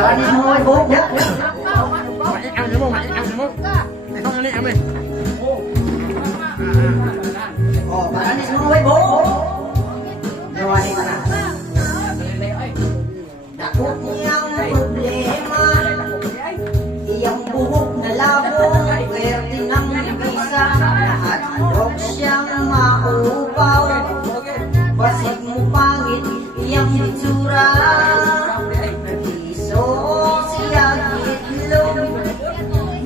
Paranin mo ay buhok niya. Maiang mo. Ikaw na niya, Oh, paranin mo ay buhok. Gawain ka na. Dakot niyang problema. Iyang buhok na labong, pwerte ng bisa. Lahat alok siyang maupaw. Basig mo pangit, iyang itsura. Iso siya itlog.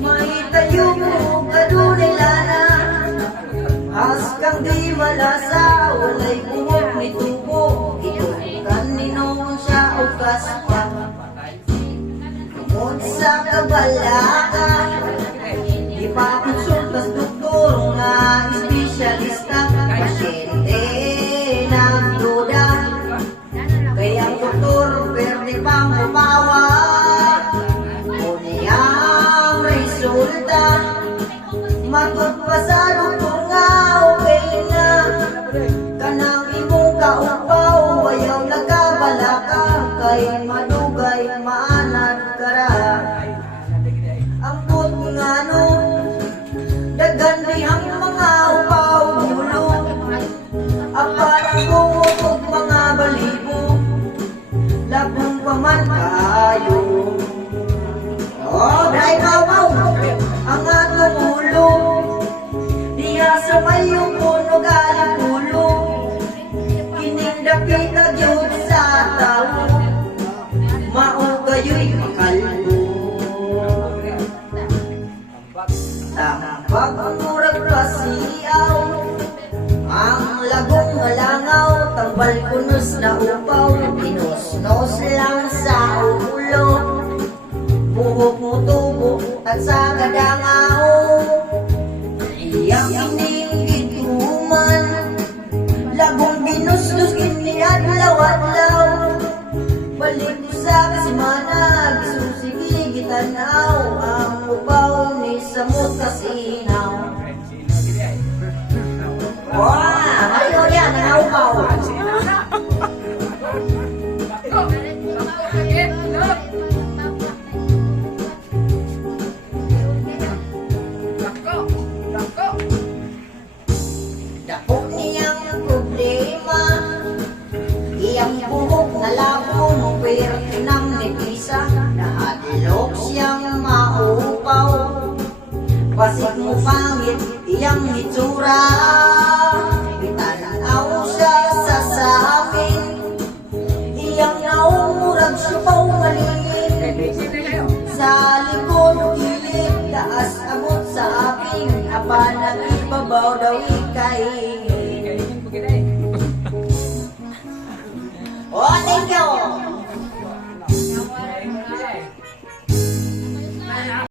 May tayo mo kadunay lana. As kang di malasa, walay buhok ni tubo. Ito kanino siya o kaspa. Tungod sa kabalaka, di pa konsultas doktor nga espesyalista. Pasyente nagduda, kaya ang doktor pwede pang upawa. Ngunit ang resulta, magot pa sa doktor nga okay na. Kanang imong kaupaw, ayaw nagkabalaka, kay madugay maanad kara. Ang put nga no, dagan ang mga upaw gulo. Aparang bungog mga balibo, labong pa man kayo. Oh, dahil kawaw, ang atong ulo, diya sa mayong puno galing ulo. Kinindapit na yun sa tao, maugayo'y makalbo. Tambag murag pasiaw, ang lagong malangaw, tambal kunos na upaw. Pinusnos lang sa ulo, buhok mo tubo at sa kadangaw. Iyang ininggit human, lagong binusnos kiniadlaw-adlaw. Balik mo sa kasimana, gisusigi gitanaw. Ang upaw ni samot kasinaw. Wah, mayo yan, ang upaw. Dakot niyang problema, iyang buhok na labong, pwerte ng netisa. Nahadlok siyang maupaw, basig mo pangit, iyang itsura. Bitanaw siya sa samin, iyang naumurag sipaw maliit. Sa likod gilid, taas abot sa aking, apan ang ibabaw daw